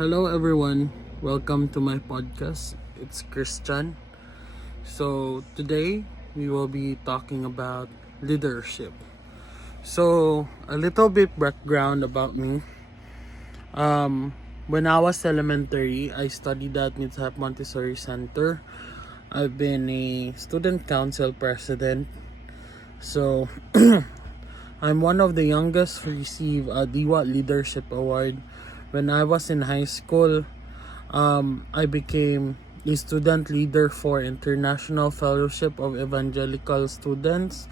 Hello everyone, welcome to my podcast. It's Christian. So today we will be talking about leadership. So a little bit background about me. When I was elementary, I studied at Mitsap Montessori Center. I've been a student council president. So I'm one of the youngest to receive a DIWA Leadership Award. When I was in high school, I became a student leader for International Fellowship of Evangelical Students.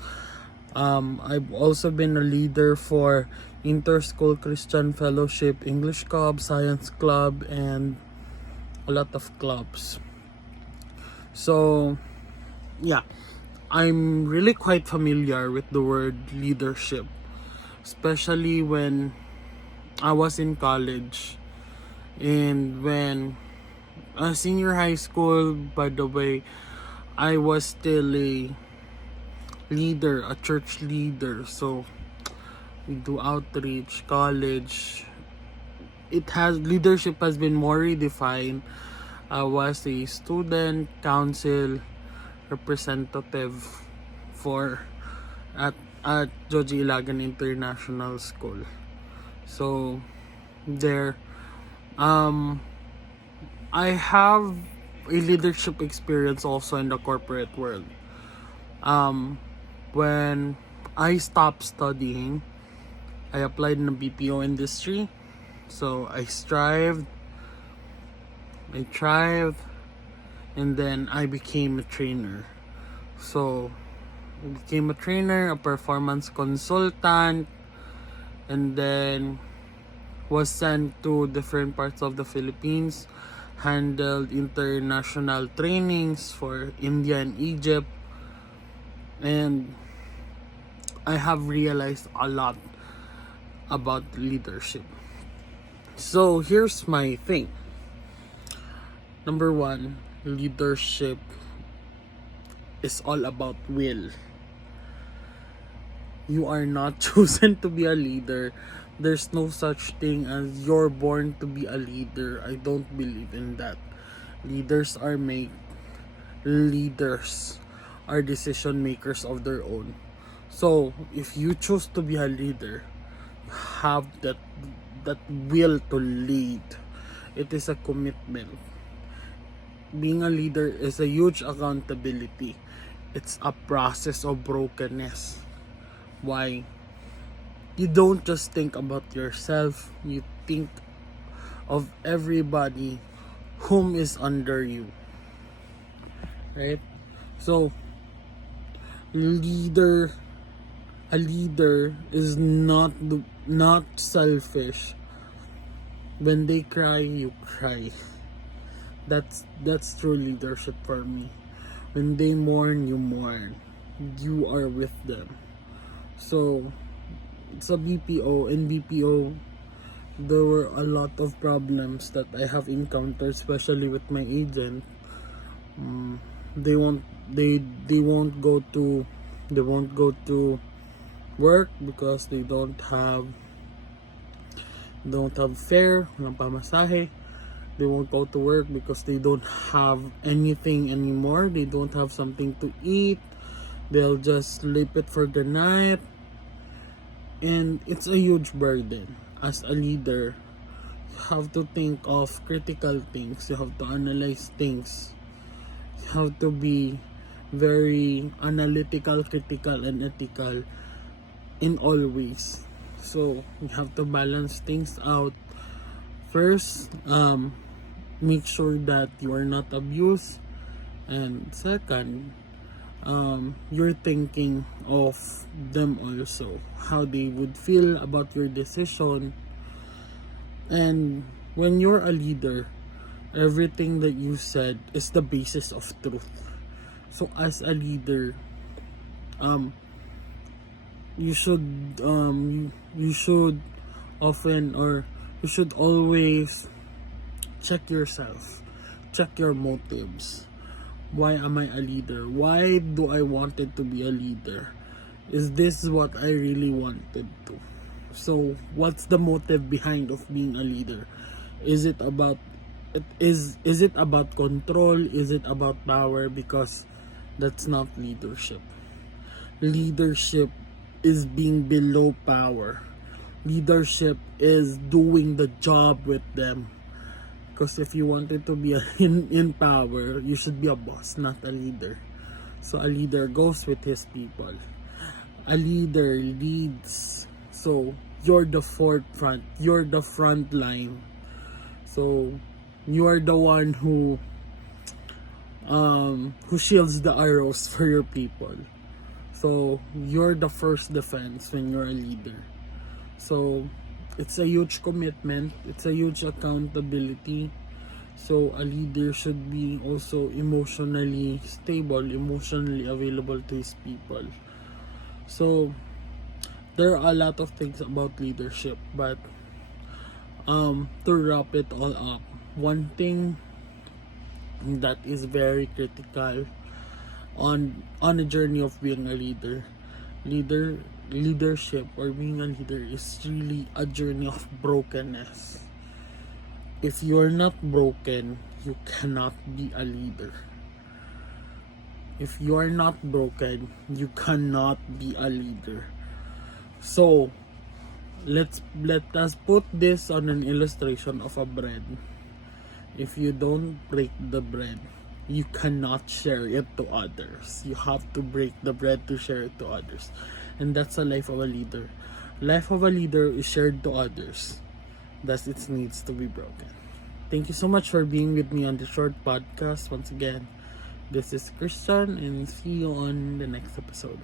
I've also been a leader for Inter-School Christian Fellowship, English Club, Science Club, and a lot of clubs. So, yeah, I'm really quite familiar with the word leadership, especially when I was in college and when senior high school. By the way, I was still a leader, a church leader. So we do outreach, college. Leadership has been more redefined. I was a student council representative for at Joji Ilagan International School. So there, I have a leadership experience also in the corporate world. When I stopped studying, I applied in the BPO industry. So I thrived, and then I became a trainer. So I became a trainer, a performance consultant, and then was sent to different parts of the Philippines, handled international trainings for India and Egypt, and I have realized a lot about leadership. So here's my thing. Number one, leadership is all about will. You are not chosen to be a leader. There's no such thing as you're born to be a leader. I don't believe in that. Leaders are made. Leaders are decision makers of their own. So if you choose to be a leader, you have that will to lead. It is a commitment. Being a leader is a huge accountability. It's a process of brokenness. Why? You don't just think about yourself, you think of everybody whom is under you. Right? So a leader is not selfish. When they cry, you cry. That's true leadership for me. When they mourn, you mourn. You are with them. So it's a BPO. In BPO, there were a lot of problems that I have encountered, especially with my agent. They won't go to work because they don't have fare, walang pamasahe. They won't go to work because they don't have anything anymore. They don't have something to eat. They'll just sleep it for the night. And it's a huge burden. As a leader, you have to think of critical things. You have to analyze things. You have to be very analytical, critical, and ethical in all ways. So you have to balance things out. First, make sure that you are not abused, and second, you're thinking of them also, how they would feel about your decision. And when you're a leader, everything that you said is the basis of truth. So as a leader, you should often, or you should always check yourself, check your motives. Why am I a leader? Why do I wanted to be a leader? Is this what I really wanted to? So what's the motive behind of being a leader? Is it about is it about control? Is it about power? Because that's not leadership. Leadership is being below power. Leadership is doing the job with them. Because if you wanted to be in power, you should be a boss, not a leader. So a leader goes with his people. A leader leads. So you're the forefront. You're the front line. So you are the one who shields the arrows for your people. So you're the first defense when you're a leader. So it's a huge commitment, it's a huge accountability. So a leader should be also emotionally stable, emotionally available to his people. So there are a lot of things about leadership, but to wrap it all up, one thing that is very critical on a journey of being a leadership or being a leader is really a journey of brokenness. If you're not broken, you cannot be a leader. If you are not broken, you cannot be a leader. So let us put this on an illustration of a bread. If you don't break the bread, you cannot share it to others. You have to break the bread to share it to others. And that's the life of a leader. Life of a leader is shared to others. Thus it needs to be broken. Thank you so much for being with me on the short podcast. Once again, this is Christian, and see you on the next episode.